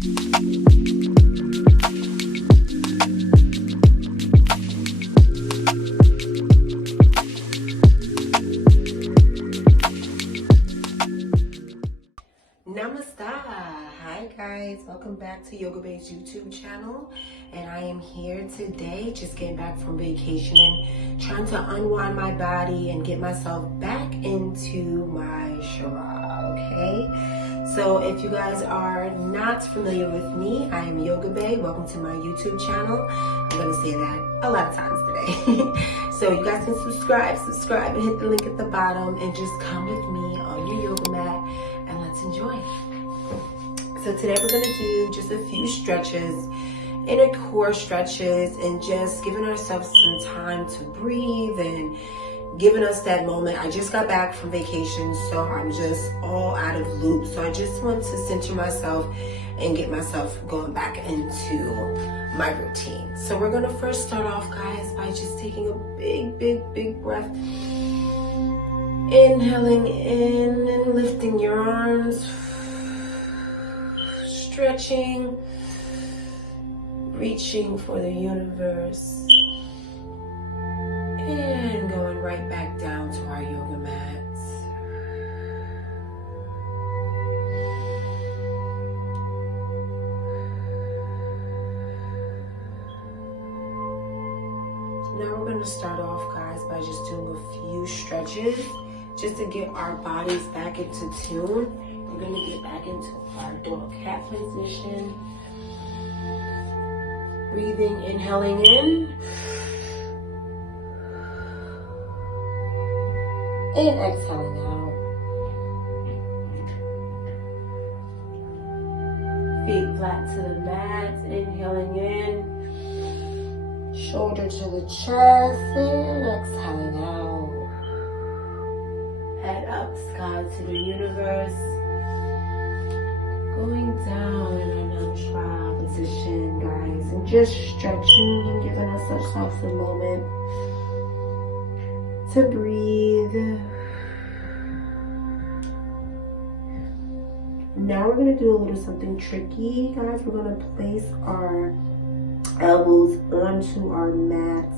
Namaste. Hi guys, welcome back to Yoga Bay's YouTube channel, and I am here today just getting back from vacationing, trying to unwind my body and get myself back into my shara. Okay, so if you guys are not familiar with me, I am Yoga Bay. Welcome to my YouTube channel. I'm gonna say that a lot of times today. So you guys can subscribe and hit the link at the bottom and just come with me on your yoga mat and let's enjoy. So today we're going to do just a few stretches, inner core stretches, and just giving ourselves some time to breathe and giving us that moment. I just got back from vacation, so I'm just all out of loop. So I just want to center myself and get myself going back into my routine. So we're going to first start off, guys, by just taking a big breath. Inhaling in and lifting your arms. Stretching, reaching for the universe, and going right back down to our yoga mats. So now we're going to start off, guys, by just doing a few stretches just to get our bodies back into tune. We're going to get back into our dog cat position. Breathing, inhaling in. And exhaling out. Feet flat to the mat. Inhaling in. Shoulder to the chest. And exhaling out. Head up, sky to the universe. Going down in our Namaste position, guys, and just stretching and giving ourselves a moment to breathe. Now we're going to do a little something tricky, guys. We're going to place our elbows onto our mat.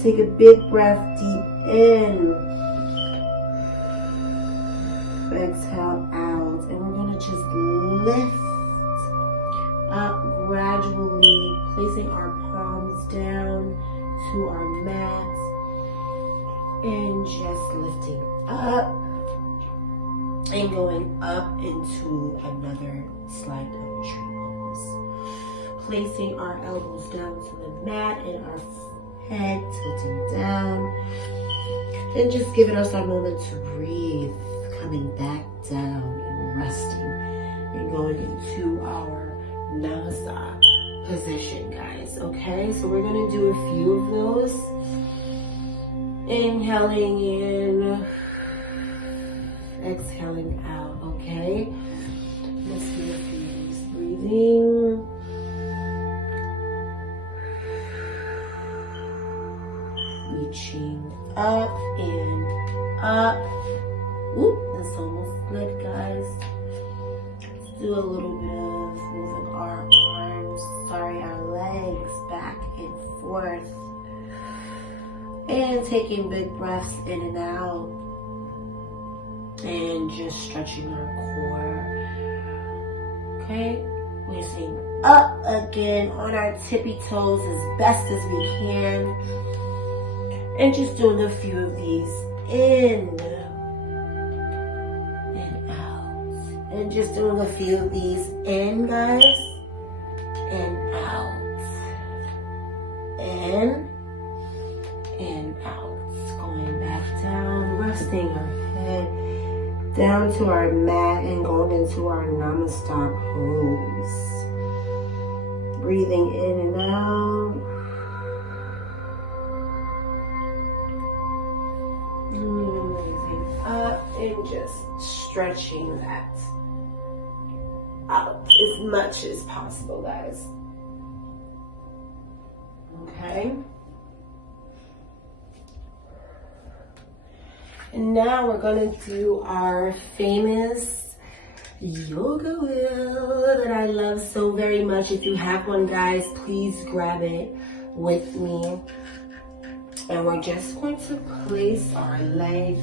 Take a big breath deep in. Exhale out, and we're going to just lift up gradually, placing our palms down to our mat and just lifting up and going up into another slight of tree pose. Placing our elbows down to the mat and our head tilting down, and just giving us our moment to breathe. Coming back down and resting and going into our Namaste position, guys. Okay, so we're going to do a few of those. Inhaling in, exhaling out. Okay, let's do a few of these. Breathing. Reaching up and up. Oop, that's almost good, guys. Let's do a little bit of moving our our legs back and forth. And taking big breaths in and out. And just stretching our core. Okay, we're saying up again on our tippy toes as best as we can. And just doing a few of these in. And just doing a few of these in, guys, and out, in, and out. Going back down, resting our head down to our mat and going into our Namaste pose. Breathing in and out. Raising up and just stretching that out as much as possible, guys. Okay. And now we're gonna do our famous yoga wheel that that I love so very much. If you have one, guys, please grab it with me. And we're just going to place our leg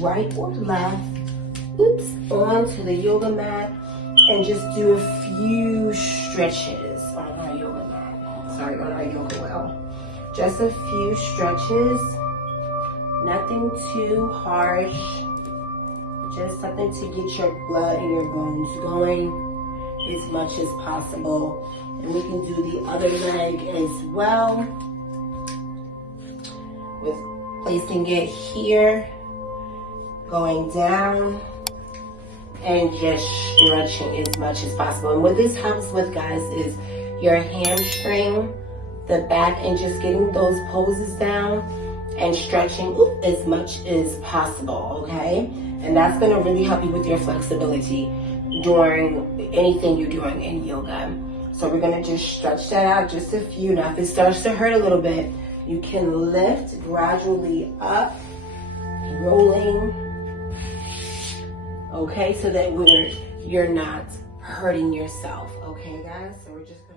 right or left, onto the yoga mat and just do a few stretches on our yoga mat. Sorry, on our yoga wheel. Just a few stretches, nothing too harsh. Just something to get your blood and your bones going as much as possible. And we can do the other leg as well, with placing it here, going down, and just stretching as much as possible. And what this helps with, guys, is your hamstring, the back, and just getting those poses down and stretching as much as possible, okay? And that's gonna really help you with your flexibility during anything you're doing in yoga. So we're gonna just stretch that out just a few. Now, if it starts to hurt a little bit, you can lift gradually up, rolling, okay, so that you're not hurting yourself, okay, guys? So we're just